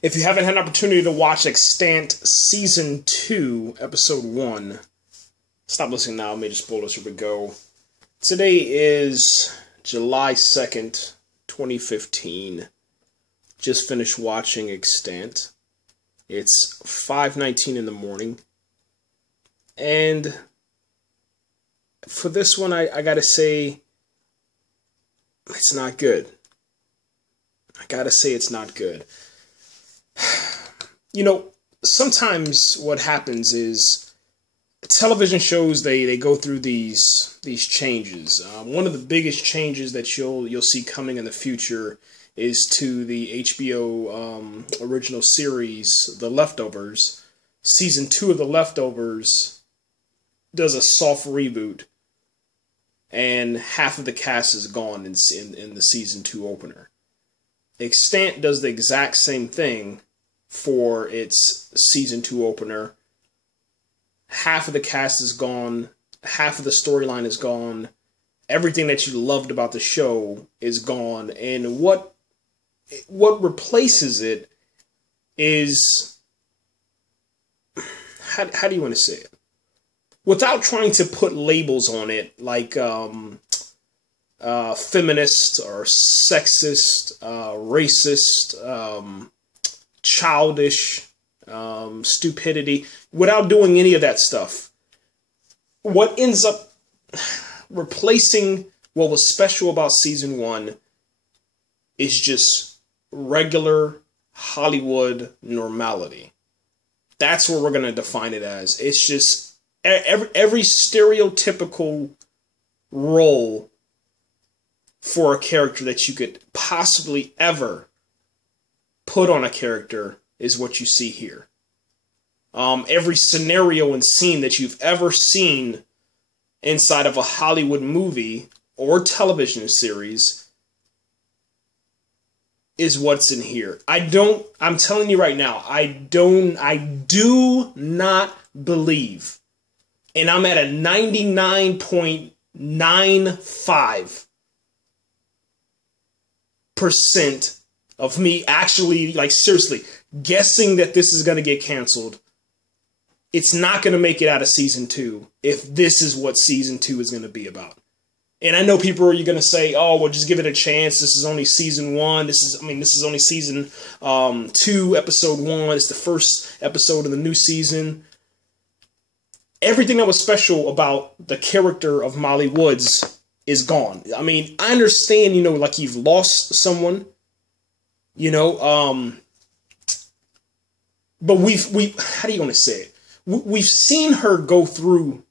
If you haven't had an opportunity to watch Extant Season 2, Episode 1, stop listening now, major spoilers, here we go. Today is July 2nd, 2015. Just finished watching Extant. It's 5:19 in the morning. And for this one, I gotta say, it's not good. I gotta say it's not good. You know, sometimes what happens is television shows, they go through these changes. One of the biggest changes that you'll see coming in the future is to the HBO original series, The Leftovers. Season 2 of The Leftovers does a soft reboot, and half of the cast is gone in the Season 2 opener. Extant does the exact same thing for its Season 2 opener. Half of the cast is gone, half of the storyline is gone, everything that you loved about the show is gone, and what replaces it is, how do you want to say it? Without trying to put labels on it, like feminist or sexist, racist, childish, stupidity, without doing any of that stuff, what ends up replacing what was special about Season 1 is just regular Hollywood normality. That's what we're going to define it as. It's just every stereotypical role for a character that you could possibly ever put on a character is what you see here. Every scenario and scene that you've ever seen inside of a Hollywood movie or television series is what's in here. I'm telling you right now, I do not believe, and I'm at a 99.95% of me actually, like, seriously, guessing that this is going to get canceled. It's not going to make it out of Season 2 if this is what Season 2 is going to be about. And I know people are going to say, oh, well, just give it a chance. This is only Season 1. This is only Season 2, Episode 1. It's the first episode of the new season. Everything that was special about the character of Molly Woods is gone. I mean, I understand, like you've lost someone, but how do you want to say it? We've seen her go through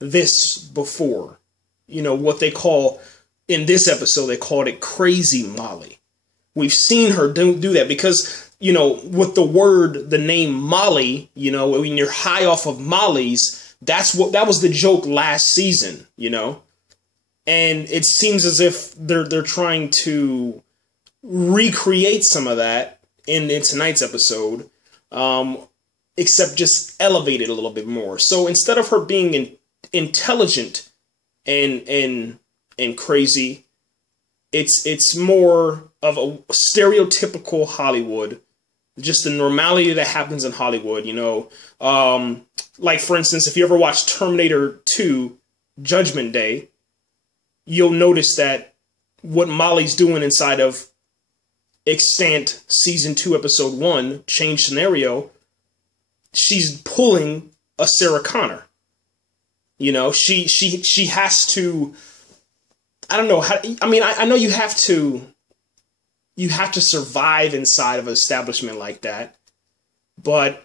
this before. What they call, in this episode, they called it Crazy Molly. We've seen her do that because, with the name Molly, when you're high off of Molly's, that was the joke last season, And it seems as if they're trying to recreate some of that in tonight's episode, except just elevate it a little bit more. So instead of her being intelligent and crazy, it's more of a stereotypical Hollywood, just the normality that happens in Hollywood. Like, for instance, if you ever watch Terminator 2 Judgment Day, you'll notice that what Molly's doing inside of Extant Season 2 Episode 1, Change Scenario, she's pulling a Sarah Connor. She has to, I don't know how, I know you have to survive inside of an establishment like that, but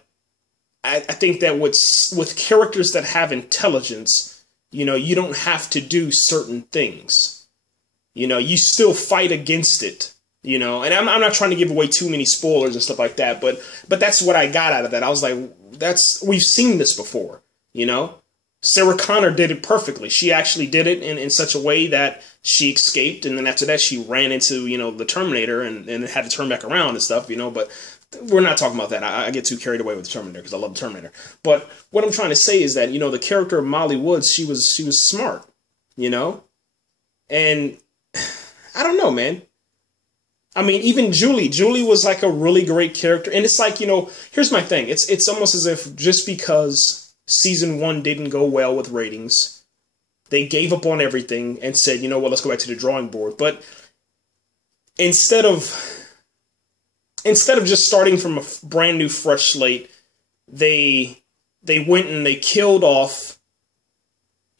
I think that with characters that have intelligence, you don't have to do certain things. You still fight against it, and I'm not trying to give away too many spoilers and stuff like that, but that's what I got out of that. I was like, we've seen this before, Sarah Connor did it perfectly. She actually did it in such a way that she escaped, and then after that she ran into, the Terminator and had to turn back around and stuff, but we're not talking about that. I get too carried away with the Terminator because I love the Terminator. But what I'm trying to say is that, the character of Molly Woods, she was smart, and I don't know, man. I mean, even Julie. Julie was like a really great character. And it's like, here's my thing. It's almost as if just because season 1 didn't go well with ratings, they gave up on everything and said, you know what, let's go back to the drawing board. But instead of just starting from a brand new fresh slate, they went and they killed off,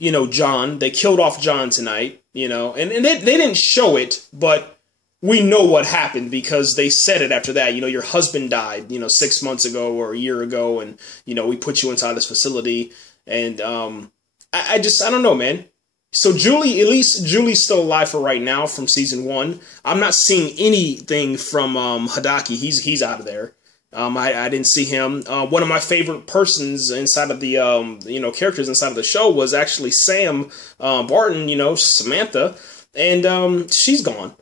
John. They killed off John tonight, and they didn't show it, but we know what happened because they said it after that. Your husband died, 6 months ago or a year ago, and, we put you inside this facility. And I don't know, man. So Julie, at least Julie's still alive for right now from season 1. I'm not seeing anything from Hidaki. He's out of there. I didn't see him. One of my favorite persons inside of the characters inside of the show was actually Sam Barton. Samantha, and she's gone.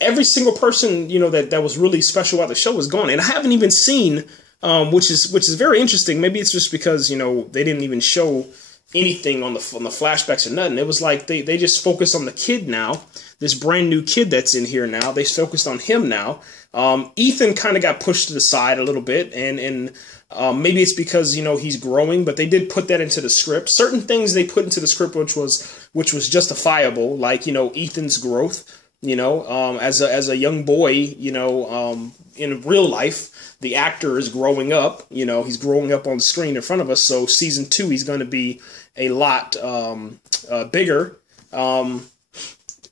Every single person that was really special about the show is gone, and I haven't even seen, which is very interesting. Maybe it's just because they didn't even show anything on the flashbacks or nothing. It was like they just focused on the kid now, this brand new kid that's in here now. They focused on him now. Ethan kind of got pushed to the side a little bit, and maybe it's because he's growing, but they did put that into the script. Certain things they put into the script which was justifiable, like Ethan's growth. As a young boy, in real life, the actor is growing up. He's growing up on the screen in front of us. So season 2, he's going to be a lot bigger.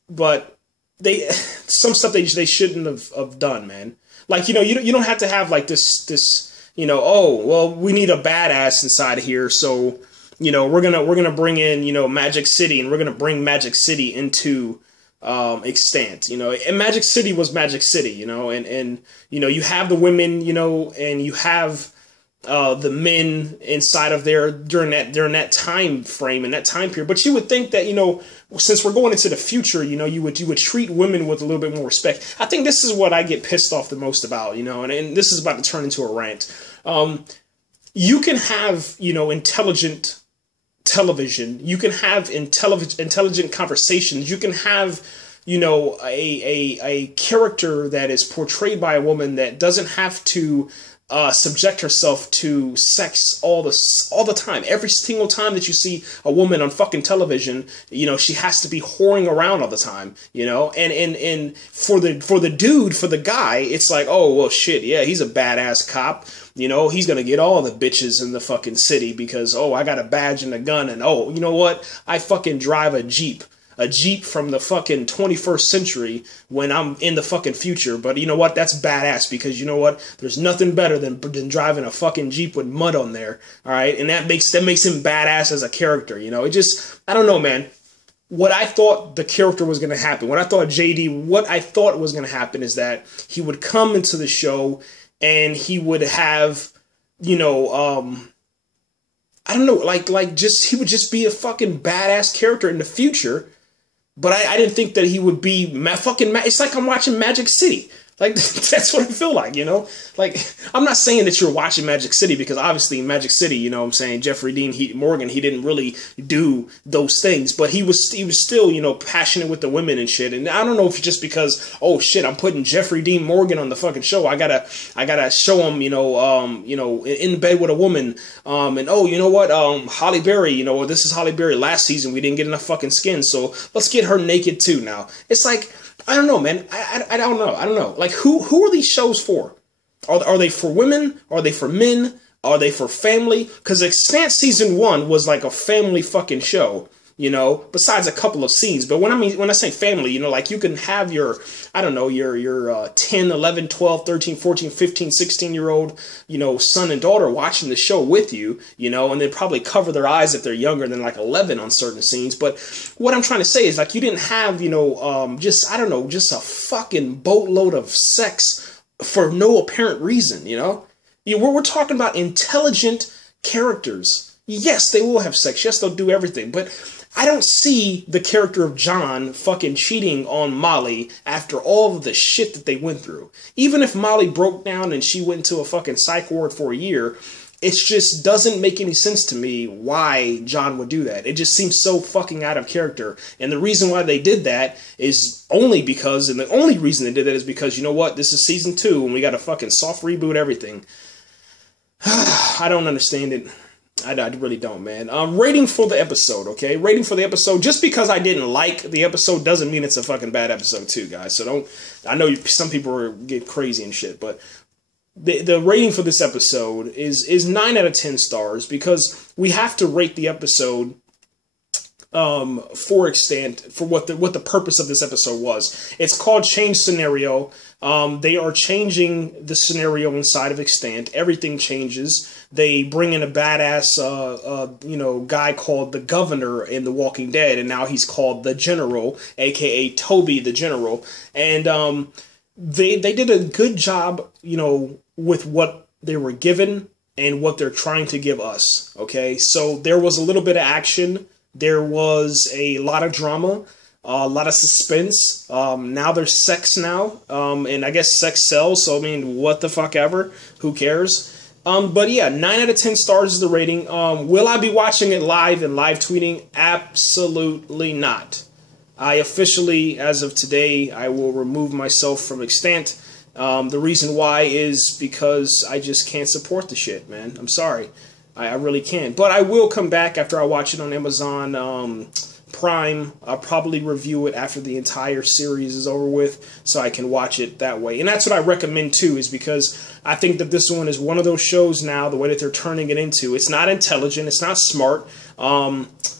But some stuff they shouldn't have done, man. Like you don't have to have like this oh well, we need a badass inside of here, so we're gonna bring in Magic City, and we're gonna bring Magic City into Extant, and Magic City was Magic City, and you have the women, and you have the men inside of there during that time frame and that time period. But you would think that since we're going into the future, you would treat women with a little bit more respect. I think this is what I get pissed off the most about, and this is about to turn into a rant. You can have intelligent television, you can have intelligent conversations, you can have a character that is portrayed by a woman that doesn't have to subject herself to sex all the time. Every single time that you see a woman on fucking television, she has to be whoring around all the time, and for the guy, it's like, oh well shit, yeah, he's a badass cop. He's going to get all the bitches in the fucking city because, oh, I got a badge and a gun, and oh, you know what? I fucking drive a Jeep from the fucking 21st century when I'm in the fucking future. But you know what? That's badass because you know what? There's nothing better than driving a fucking Jeep with mud on there. All right. And that makes him badass as a character. I don't know, man. What I thought the character was going to happen, what I thought was going to happen is that he would come into the show and he would have, I don't know, he would just be a fucking badass character in the future. But I didn't think that he would be it's like I'm watching Magic City. Like, that's what I feel like, Like, I'm not saying that you're watching Magic City because obviously in Magic City, what I'm saying, Jeffrey Dean Morgan, he didn't really do those things. But he was still, passionate with the women and shit. And I don't know if it's just because, oh shit, I'm putting Jeffrey Dean Morgan on the fucking show. I gotta show him, in bed with a woman. And oh, you know what? Holly Berry, this is Holly Berry. Last season we didn't get enough fucking skin, so let's get her naked too now. It's like, I don't know, man. I don't know. I don't know. Like, who are these shows for? Are they for women? Are they for men? Are they for family? Because Extant season 1 was like a family fucking show, besides a couple of scenes. But when I say family, like you can have your 10, 11, 12, 13, 14, 15, 16-year-old, son and daughter watching the show with you, and they probably cover their eyes if they're younger than like 11 on certain scenes. But what I'm trying to say is like you didn't have, just a fucking boatload of sex for no apparent reason, We're talking about intelligent characters. Yes, they will have sex. Yes, they'll do everything. But I don't see the character of John fucking cheating on Molly after all of the shit that they went through. Even if Molly broke down and she went to a fucking psych ward for a year, it just doesn't make any sense to me why John would do that. It just seems so fucking out of character. And the reason why they did that is only because, and the only reason they did that is because, you know what, this is season 2 and we got to fucking soft reboot everything. I don't understand it. I really don't, man. Rating for the episode, okay? Rating for the episode. Just because I didn't like the episode doesn't mean it's a fucking bad episode too, guys. So don't, I know some people get crazy and shit, but the rating for this episode is 9 out of 10 stars, because we have to rate the episode for Extant, for what the purpose of this episode was. It's called Change Scenario. They are changing the scenario inside of Extant. Everything changes. They bring in a badass, guy called the Governor in The Walking Dead, and now he's called the General, aka Toby the General. And they did a good job, with what they were given and what they're trying to give us. Okay, so there was a little bit of action. There was a lot of drama, a lot of suspense. Now there's sex now, and I guess sex sells, so I mean, what the fuck ever, who cares? But yeah, 9 out of 10 stars is the rating. Will I be watching it live and live tweeting? Absolutely not. I officially, as of today, I will remove myself from Extant. The reason why is because I just can't support the shit, man. I'm sorry. I really can't. But I will come back after I watch it on Amazon Prime. I'll probably review it after the entire series is over with, so I can watch it that way. And that's what I recommend too, is because I think that this one is one of those shows now, the way that they're turning it into. It's not intelligent, it's not smart.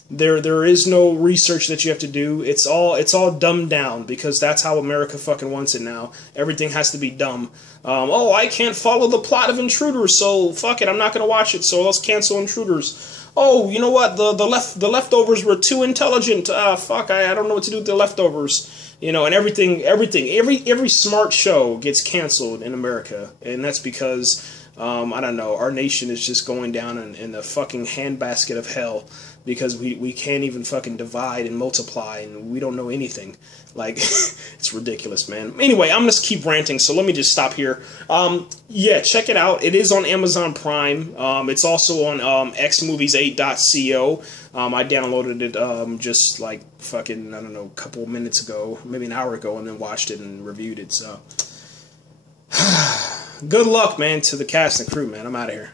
There is no research that you have to do. It's all dumbed down, because that's how America fucking wants it now. Everything has to be dumb. Oh, I can't follow the plot of Intruders, so fuck it, I'm not gonna watch it, so let's cancel Intruders. Oh, you know what? The leftovers were too intelligent. Fuck, I don't know what to do with the leftovers. And every smart show gets canceled in America, and that's because I don't know, our nation is just going down in the fucking handbasket of hell, because we can't even fucking divide and multiply, and we don't know anything. Like, it's ridiculous, man. Anyway, I'm just keep ranting, so let me just stop here. Yeah, check it out. It is on Amazon Prime. It's also on xmovies8.co. I downloaded it just like fucking, I don't know, a couple minutes ago, maybe an hour ago, and then watched it and reviewed it, so. Good luck, man, to the cast and crew, man. I'm out of here.